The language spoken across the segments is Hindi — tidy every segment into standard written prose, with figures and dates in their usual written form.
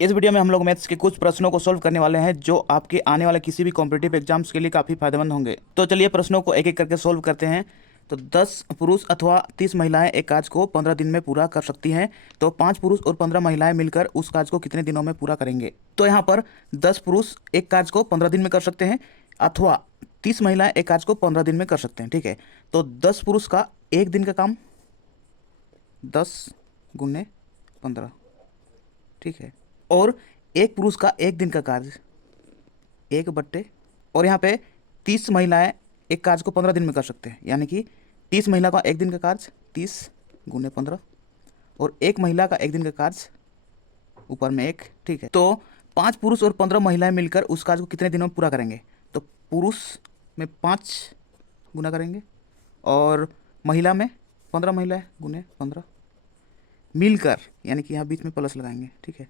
इस वीडियो में हम लोग मैथ्स के कुछ प्रश्नों को सॉल्व करने वाले हैं जो आपके आने वाले किसी भी कॉम्पिटिटिव एग्जाम्स के लिए काफ़ी फायदेमंद होंगे। तो चलिए प्रश्नों को एक एक करके सॉल्व करते हैं। तो 10 पुरुष अथवा 30 महिलाएं एक कार्य को 15 दिन में पूरा कर सकती हैं। तो 5 पुरुष और 15 महिलाएं मिलकर उस कार्य को कितने दिनों में पूरा करेंगे। तो यहाँ पर 10 पुरुष एक कार्य को 15 दिन में कर सकते हैं अथवा 30 महिलाएं एक कार्य को 15 दिन में कर सकते हैं। ठीक है, तो 10 पुरुष का एक दिन का काम 10 गुने 15, ठीक है, और एक पुरुष का एक दिन का कार्य 1/, और यहाँ पे 30 महिलाएं एक कार्य को 15 दिन में कर सकते हैं, यानी कि 30 महिला का एक दिन का कार्य 30 गुने 15, और एक महिला का एक दिन का कार्य ऊपर में 1। ठीक है, तो 5 पुरुष और 15 महिलाएं मिलकर उस कार्य को कितने दिनों में पूरा करेंगे। तो पुरुष में 5 गुना करेंगे और महिला में 15 महिलाएं गुने 15 मिलकर, यानी कि यहाँ बीच में प्लस लगाएंगे। ठीक है,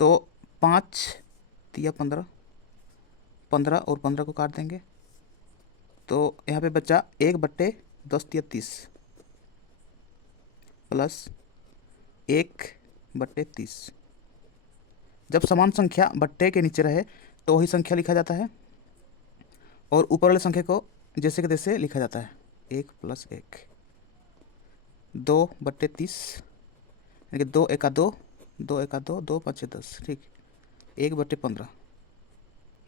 तो 5 तिया 15, 15 और 15 को काट देंगे तो यहाँ पे बच्चा 1/10 तिया 30 प्लस 1/30। जब समान संख्या बट्टे के नीचे रहे तो वही संख्या लिखा जाता है और ऊपर वाले संख्या को जैसे के तैसे लिखा जाता है। 1 + 1 2/30, यानी कि 2 × 2, 2 × 2, 2 × 5 = 10। ठीक, 1/15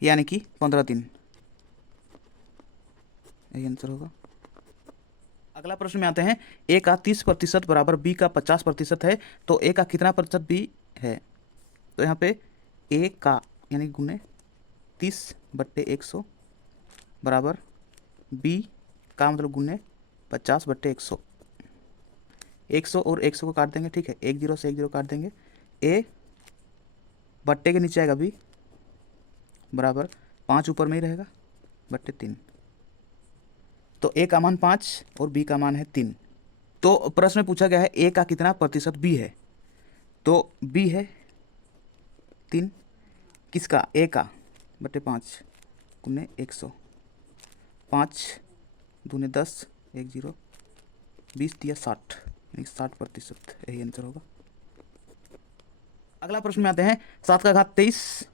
यानी कि 15 दिन, यही आंसर होगा। अगला प्रश्न में आते हैं। ए का 30% बराबर बी का 50% है, तो ए का कितना प्रतिशत बी है। तो यहाँ पे ए का यानी गुने 30/100 बराबर बी का मतलब गुने 50/100। 100 और 100 को काट देंगे। ठीक है, 1 0 से 1 0 काट देंगे। ए बट्टे के नीचे आएगा बी बराबर 5 ऊपर में ही रहेगा /3। तो ए का मान 5 और बी का मान है 3। तो प्रश्न में पूछा गया है ए का कितना प्रतिशत बी है। तो बी है 3, किसका, ए का /5 गुने 100, 5 दूने 10, 1 0, 20 तिया 60, यानी 60%, यही आंसर होगा। अगला प्रश्न में आते हैं। 7 का घात 23,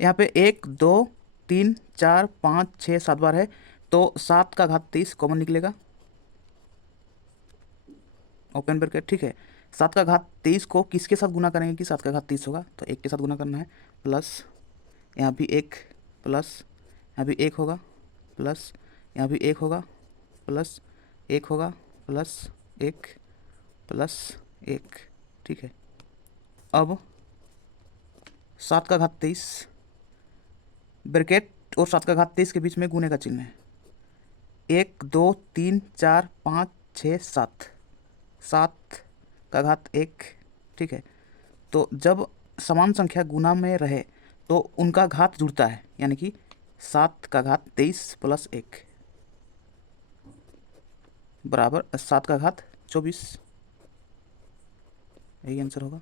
यहाँ पे 1 2 3 4 5 6 7 बार है, तो 7 का घात 23 कॉमन निकलेगा, ओपन ब्रैकेट। ठीक है, 7 का घात 23 को किसके साथ गुना करेंगे कि 7 का घात 30 होगा, तो 1 के साथ गुना करना है, प्लस यहाँ भी 1, प्लस यहाँ भी 1 होगा, प्लस यहाँ भी 1 होगा, प्लस 1 होगा, प्लस 1, प्लस 1। ठीक है, अब 7 का घात 23 ब्रैकेट और 7 का घात 23 के बीच में गुने का चिन्ह है। 1 2 3 4 5 6 7, 7 का घात 1। ठीक है, तो जब समान संख्या गुना में रहे तो उनका घात जुड़ता है, यानी कि 7 का घात 23 + 1 बराबर 7 का घात 24, यही आंसर होगा।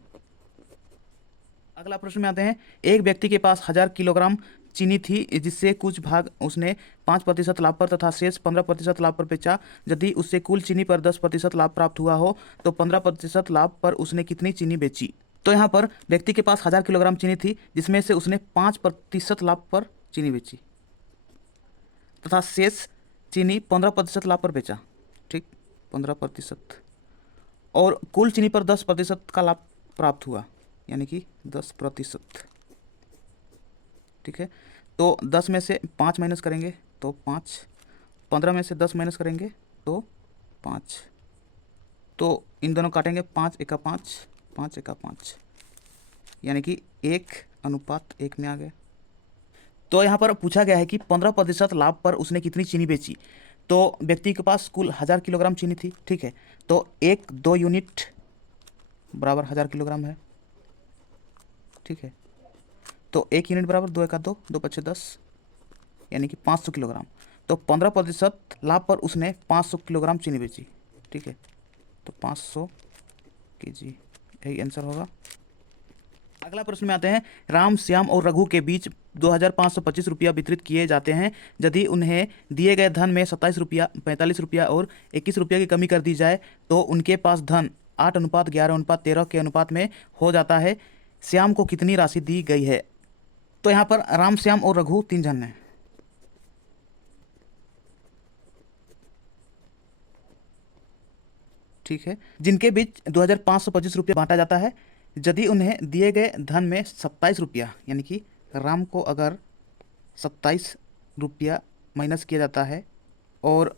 अगला प्रश्न में आते हैं। एक व्यक्ति के पास 1000 किलोग्राम चीनी थी, जिससे कुछ भाग उसने 5% लाभ पर तथा शेष 15% लाभ पर बेचा। यदि उससे कुल चीनी पर 10% लाभ प्राप्त हुआ हो तो 15% लाभ पर उसने कितनी चीनी बेची। तो यहाँ पर व्यक्ति के पास 1000 किलोग्राम चीनी थी, जिसमें से उसने 5% लाभ पर चीनी बेची तथा शेष चीनी 15% लाभ पर बेचा। ठीक, 15%, और कुल चीनी पर 10% का लाभ प्राप्त हुआ, यानी कि 10%। ठीक है, तो 10 में से 5 माइनस करेंगे तो 5, 15 में से 10 माइनस करेंगे तो 5, तो इन दोनों काटेंगे, 5 × 5, 5 × 5, यानी कि 1:1 में आ गया। तो यहाँ पर पूछा गया है कि 15% लाभ पर उसने कितनी चीनी बेची। तो व्यक्ति के पास कुल 1000 किलोग्राम चीनी थी। ठीक है, तो 2 यूनिट बराबर 1000 किलोग्राम है। ठीक है, तो 1 यूनिट बराबर 2 × 2, 2 × 5 = 10, यानी कि 500 किलोग्राम। तो 15% लाभ पर उसने 500 किलोग्राम चीनी बेची। ठीक है, तो 500 kg, यही आंसर होगा। अगला प्रश्न में आते हैं। राम, श्याम और रघु के बीच 2525 रुपया वितरित किए जाते हैं। यदि उन्हें दिए गए धन में 27 रुपया, 45 रुपया और 21 रुपया की कमी कर दी जाए तो उनके पास धन 8:11:13 के अनुपात में हो जाता है। श्याम को कितनी राशि दी गई है। तो यहाँ पर राम, श्याम और रघु 3 जन हैं। ठीक है, जिनके बीच 2525 रुपया बांटा जाता है। यदि उन्हें दिए गए धन में 27 रुपया, यानी कि राम को अगर 27 रुपया माइनस किया जाता है और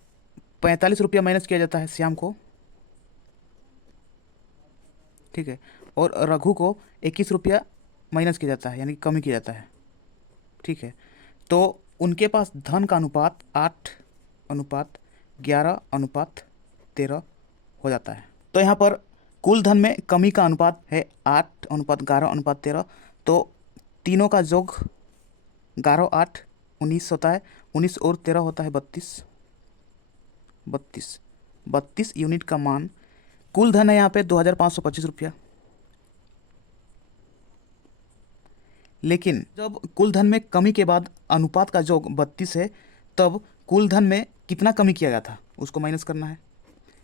45 रुपया माइनस किया जाता है श्याम को, ठीक है, और रघु को 21 रुपया माइनस किया जाता है, यानी कि कमी किया जाता है। ठीक है, तो उनके पास धन का अनुपात 8:11:13 हो जाता है। तो यहाँ पर कुल धन में कमी का अनुपात है 8:11:13। तो तीनों का योग 11, 8, 19 होता है। 19 और 13 होता है 32। 32 यूनिट का मान, कुल धन है यहाँ पे 2525 रुपया। लेकिन जब कुल धन में कमी के बाद अनुपात का योग 32 है, तब कुल धन में कितना कमी किया गया था उसको माइनस करना है,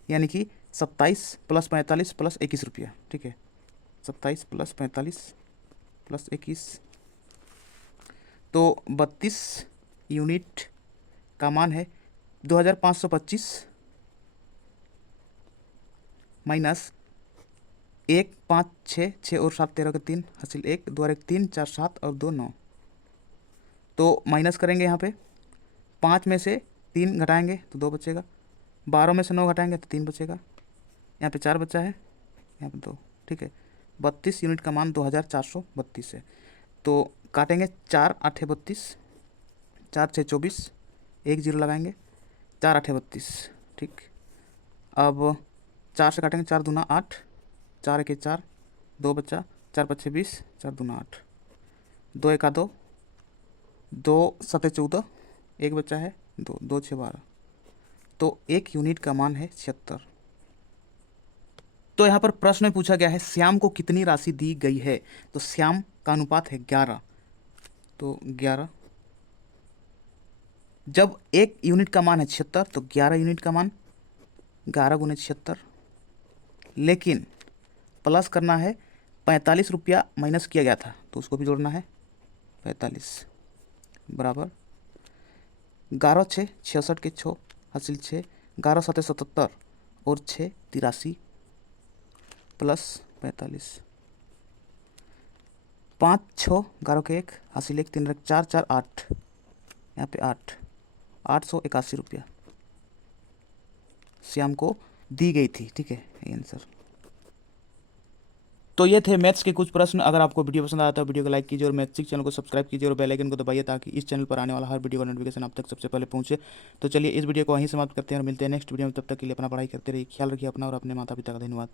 यानी कि 27 + 45 + 21 रुपया। ठीक है, 27 + 45 + 21, तो 32 यूनिट का मान है 2525 माइनस 1, 5, 6, 6 और 7, 13 के 3 हासिल 1, 2 और 1 3, 4 7 और 2 9। तो माइनस करेंगे यहाँ पे, 5 में से 3 घटाएंगे तो 2 बचेगा, 12 में से 9 घटाएंगे तो 3 बचेगा, यहाँ पे 4 बचा है, यहाँ पे 2। ठीक है, 32 यूनिट का मान 2432 है। तो काटेंगे, 4 8 32, 4 6 24, 1 0 लगाएंगे, 4 8 32। ठीक, अब 4 से काटेंगे, 4 दूना 8, 4 1 4, 2 बचा, 4 5 20, 4 दूना 8, 2 1 2, 2 7 14, 1 बचा है, 2 2 6 12। तो 1 यूनिट का मान है 76। तो यहाँ पर प्रश्न में पूछा गया है श्याम को कितनी राशि दी गई है। तो श्याम का अनुपात है 11, तो 11। जब 1 यूनिट का मान है 76, तो 11 यूनिट का मान 11 × 76। लेकिन प्लस करना है, 45 रुपया माइनस किया गया था तो उसको भी जोड़ना है, 45 बराबर 11 6 66 के 6 हासिल 6, 11 7 77 और 6 83 प्लस 45, 5 6 11 के 1 हासिल 1, 3 4 4 8, यहाँ पे 881 रुपया श्याम को दी गई थी। ठीक है, ये आंसर। तो ये थे मैथ्स के कुछ प्रश्न। अगर आपको वीडियो पसंद आया तो वीडियो को लाइक कीजिए और मैथ्स चैनल को सब्सक्राइब कीजिए और बेल आइकन को दबाइए ताकि इस चैनल पर आने वाला हर वीडियो का नोटिफिकेशन आप तक सबसे पहले पहुंचे। तो चलिए इस वीडियो को वहीं समाप्त करते हैं और मिलते हैं नेक्स्ट वीडियो में। तब तक के लिए अपना पढ़ाई करते रहिए, ख्याल रखिए अपना और अपने माता पिता का। धन्यवाद।